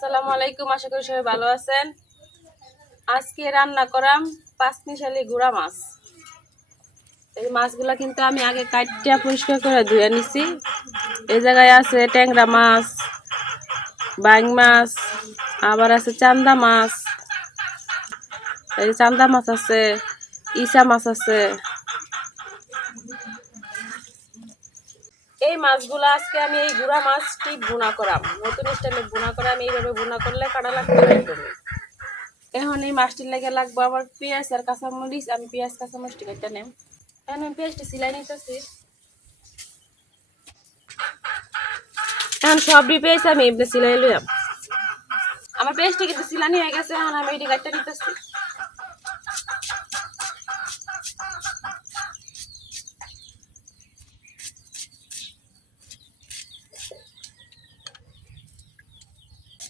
আসসালামু আলাইকুম, আশা করি সবাই ভালো আছেন। আজকে রান্না করাম পাঁচ মিশালি গুড়া মাছ। এই মাছগুলা কিন্তু আমি আগে কাটিয়া পরিষ্কার করে ধুয়ে নিছি। এই জায়গায় আছে ট্যাংরা মাছ, বাইং মাছ, আবার আছে চান্দা মাছ। এই চান্দা মাছ আছে, ইসা মাছ আছে। মাছগুলো আজকে আমি এই গুড়া মাছটি ভুনা করাম। নতুন স্টাইলে ভুনা করে আমি এইভাবে ভুনা করলে কাটা লাগবে। এখন এই মাছটির লেগে লাগবে আমার পেঁয়াজ আর কাঁচামরিচ। আমি পেঁয়াজ, কাঁচামরিচটি কেটে নেম। এখন আমি পেঁয়াজটি সিলাই নিতেছি। এখন সবটি পেঁয়াজ আমি এমনি সিলাই লইয়াম। আমার পেঁয়াজটি কিন্তু সিলানি হয়ে গেছে, এখন আমি এটি কাটতে নিতেছি।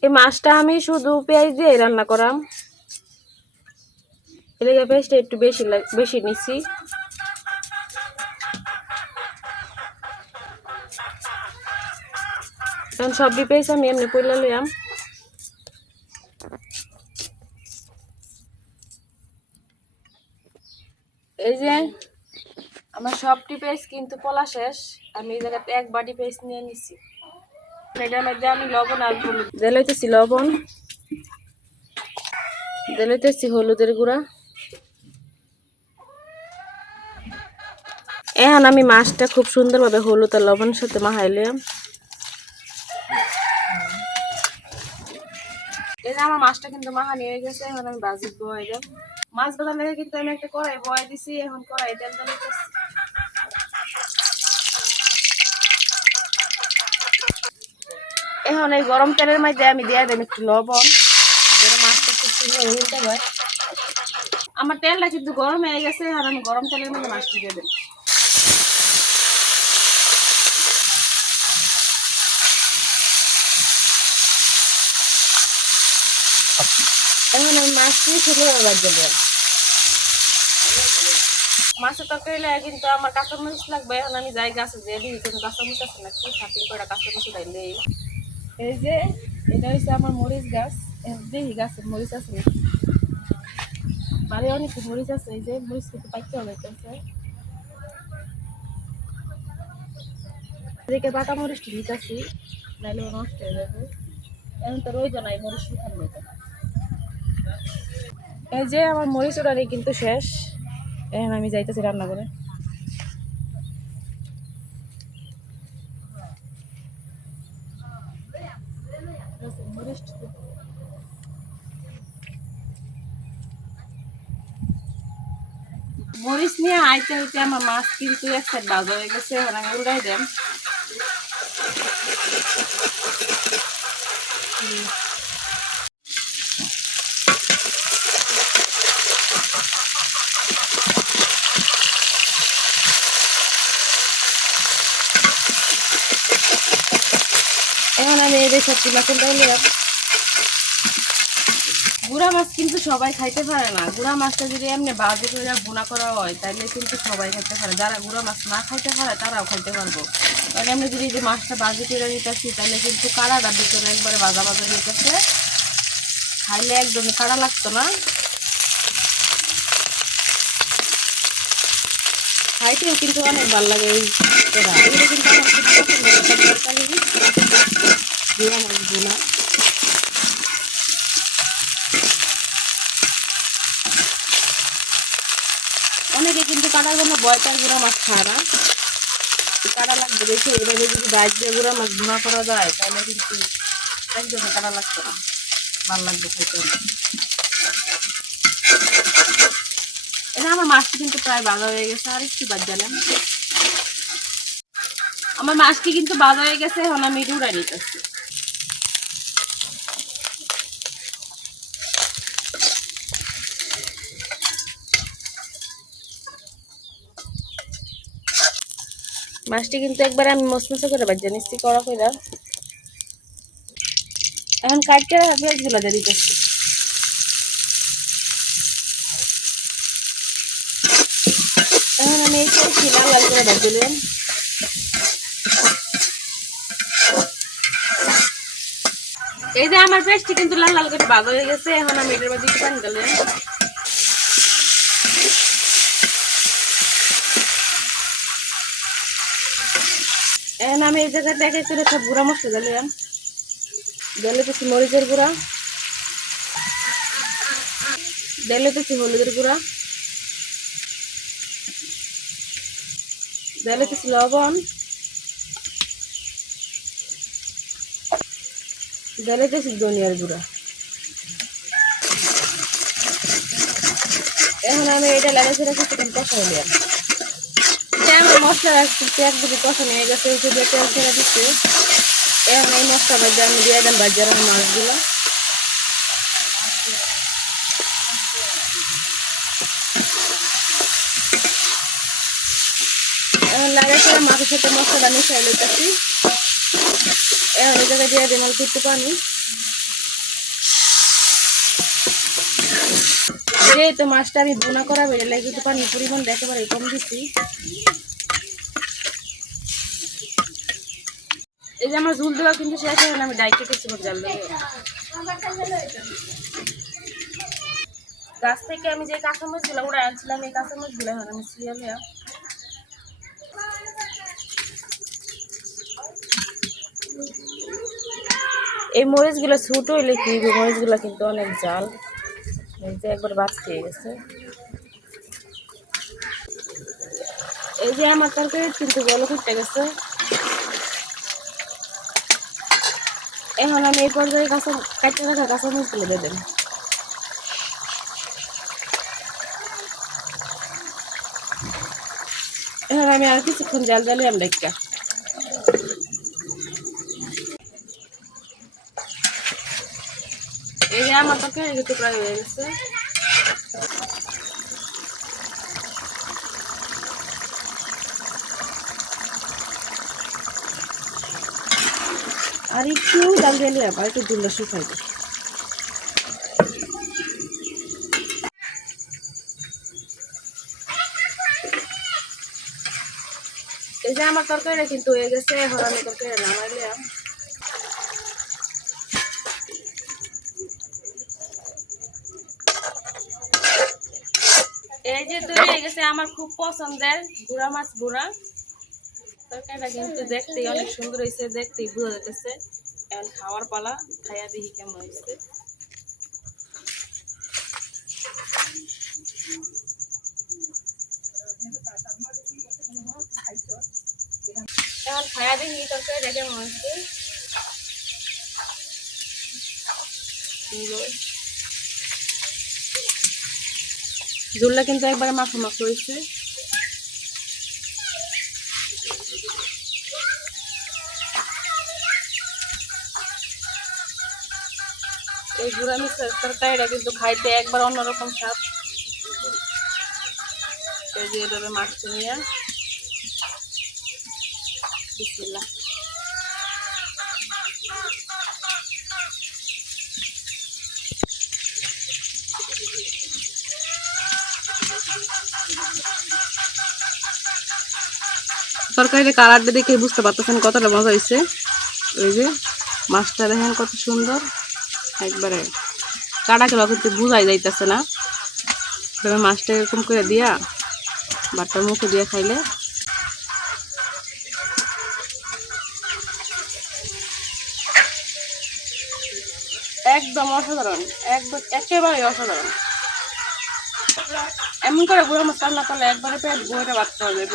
এই মাছটা আমি শুধু পেঁয়াজ দিয়ে রান্না করাম। এলাকা পেঁয়াজটা একটু বেশি বেশি নিছি। এখন সবজি পেঁয়াজ আমি এমনি পইলা লইয়াম। এই যে আমার সবটি পেঁয়াজ কিন্তু পলা শেষ। আমি এই জায়গাতে এক বাটি পেঁয়াজ নিয়ে নিছি। এটার মধ্যে আমি লবণ আর হলুদ। দিলাইতেছি লবণ। দিলাইতেছি হলুদের গুঁড়া। এখন আমি মাছটা খুব সুন্দরভাবে হলুদ আর লবণের সাথে মাখাইলাম। আমার মাছটা কিন্তু মাখানি হয়ে গেছে এখন আমি বাজি বয়ে যাব মাছ বাজার লেগে কিন্তু আমি একটা কড়াই বয়ে দিছি এখন কড়াই তেল দিলাইতেছি এখন এই গরম তেলের মধ্যে আমি দিয়ে দেব একটু লবণ। আমার তেলটা কিন্তু গরম হয়ে গেছে, আর আমি গরম তেলের মধ্যে মাছটি দিয়ে দেব। এখন আমি মাছটি ছেলে আবার মাছের তরকারি লাগে কিন্তু আমার কাঁচামরিচ লাগবে, এখন আমি যাই গাছে যে দিই, কিন্তু কাঁচামরিচ আছে না কি থাকলে কাঁচামরিচ এই যে, এটা হচ্ছে আমার মরিচ গাছ। দেখি গাছের মরিচ আছে। মরিচ আছে মরিচ কিন্তু পাইতে হবে এদিকে পাকা নষ্ট হয়ে যাবে। এখন তো রোজ নাই মরিচ শুকান এই যে আমার মরিচ ওটারই কিন্তু শেষ। এখন আমি যাইতেছি রান্না করে মরিচ নিয়ে আইতে হইতে আমার মাছ কিন্তু এক সাইড বাজা হয়ে গেছে, এখন আমি উল্টাই দেন এখন আমি এই দেখে চুলা কোনটা নিলাম গুড়া মাছ কিন্তু সবাই খাইতে পারে না। গুড়া মাছটা যদি এমনি বাজে করে বোনা করা হয় তাহলে কিন্তু সবাই খাইতে পারে। যারা গুড়া মাছ না খাইতে পারে, তারাও খাইতে পারব। কারণ এমনি যদি যে মাছটা বাজে করে নিতেছি তাহলে কিন্তু কাড়া কাড়াটা ভিতরে একবারে বাজা বাজা নিতেছে খাইলে একদমই কাড়া লাগতো না। খাইতেও কিন্তু অনেক ভালো লাগে এই করা। কিন্তু গুড়া মাছ কাটার জন্য বয়টার গুঁড়া মাছ খায় না। কাটা লাগবে দেখে এভাবে যদি ডাইট দিয়ে গুঁড়া মাছ ভুনা করা যায়, তাহলে কিন্তু একদমই কাটা লাগতো না ভালো লাগবে খেতে। এটা আমার মাছটি কিন্তু প্রায় বাজা হয়ে গেছে, আর একটু বাদ দিলাম। আমার মাছটি কিন্তু বাজা হয়ে গেছে, এখন আমি রুড়াই নিতেছি। মাছটি কিন্তু একবার আমি মশমশে করে বাজিয়ে নিচ্ছি কড়া করে এখন কাটতে পেঁয়াজগুলো দিয়ে দিতেছি। এখন আমি এই পেঁয়াজটি লাল লাল করে বাজিয়ে দিলাম এই যে আমার পেস্টটি কিন্তু লাল লাল করে ভাগ হয়ে গেছে, এখন আমি এটার একটু পানি দিলাম। এখন আমি এই জায়গাতে এক করে সব গুঁড়া মশলা দিলাম দিলে কিছু মরিচের গুঁড়া। দিলে কিছু হলুদের গুঁড়া। দিলে কিছু লবণ। দিলে কিছু ধনিয়ার গুঁড়া। এখন আমি এটা লাগে সেটা কিছুক্ষণ কষাই নিলাম। আমার মশলা একটু এক দিকে কষা নিয়ে গেছে দিয়ে তেল ছেড়ে দিচ্ছে এখন এই আমি দিয়ে দেন বাজার মাছগুলো। এখন লাগে করে মাছের সাথে মশলাটা মিশাই লইতেছি। এখন জায়গায় দিয়ে দিন পানি। এই তো মাছটা আমি বোনা করা বেড়ে লাগে একটু পানির পরিমাণটা একেবারে কম দিচ্ছি। এই যে আমার ঝুল দেওয়া কিন্তু শেষ হয় না আমি ডাইকে কিছু জাল গাছ থেকে আমি যে কাঁচামরিচগুলো উড়ে আনছিলাম, এই কাঁচামরিচগুলো এখন আমি সিরিয়ালে এই মরিচগুলো ছোট হইলে কি মরিচগুলো কিন্তু অনেক জাল। এই যে একবার বাদ খেয়ে গেছে। এই যে আমার তরকারি কিন্তু জল ফুটতে গেছে। এখন আমি এই পর্যায়ে কাঁচা কাটতে কাঁচা মুখ তুলে দেবেন দেব এখন আমি আর কিছুক্ষণ জাল আমরা একটা এই আমার কিন্তু টুকরা হয়ে গেছে। আর একটু জাল দিলে আবার একটু দুলটা শুকাই দিই এই যে আমার তরকারিটা কিন্তু হয়ে গেছে, এখন আমি তরকারি নামাইলাম এই যে তৈরি হয়ে গেছে আমার খুব পছন্দের গুড়া মাছ গুড়া তরকারিটা কিন্তু দেখতেই অনেক সুন্দর হয়েছে, দেখতেই বোঝা যাচ্ছে এখন খাওয়ার পালা, খাইয়া দেখি কেমন হয়েছে। ঝোলটা কিন্তু একবারে মাখো মাখো হয়েছে। গুড়া মিক্সার তরকারিটা কিন্তু খাইতে একবার অন্যরকম স্বাদ। যে এভাবে মাছটা নিয়ে। বিসমিল্লাহ। তরকারির কালারটা দেখে বুঝতে পারতেছেন কতটা মজা হয়েছে। ওই যে মাছটা দেখেন কত সুন্দর। একবারে কাটা কেবা কিন্তু বুঝাই যাইতেছে না। তবে মাছটা এরকম করে দিয়া বাটার মুখে দিয়ে খাইলে একদম অসাধারণ, একদম একেবারে অসাধারণ। এমন করে গুঁড়ো মাছ রান্না করলে একবারে পেট বইটা বাচ্চা হয়ে যাব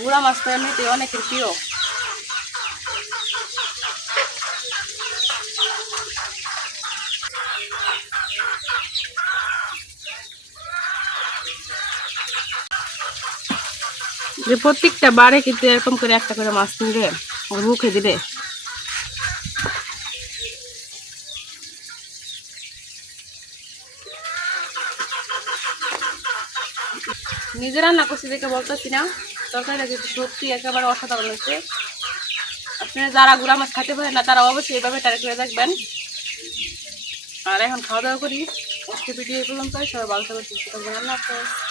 গুঁড়া মাছ তো এমনিতে অনেকের প্রিয়। যে প্রত্যেকটা বারে কিন্তু এরকম করে একটা করে মাছ নিলে ওর মুখে দিলে নিজে রান্না করছি দেখে বলতেছি না, তরকারিটা কিন্তু সত্যি একেবারে অসাধারণ হয়েছে। আপনারা যারা গুড়া মাছ খেতে পারেন না, তারা অবশ্যই এইভাবে ট্রাই করে দেখবেন। আর এখন খাওয়া দাওয়া করি। আজকে ভিডিও পর্যন্ত সবাই ভালো থাকবেন, সুস্থ থাকবেন। আল্লাহ হাফেজ।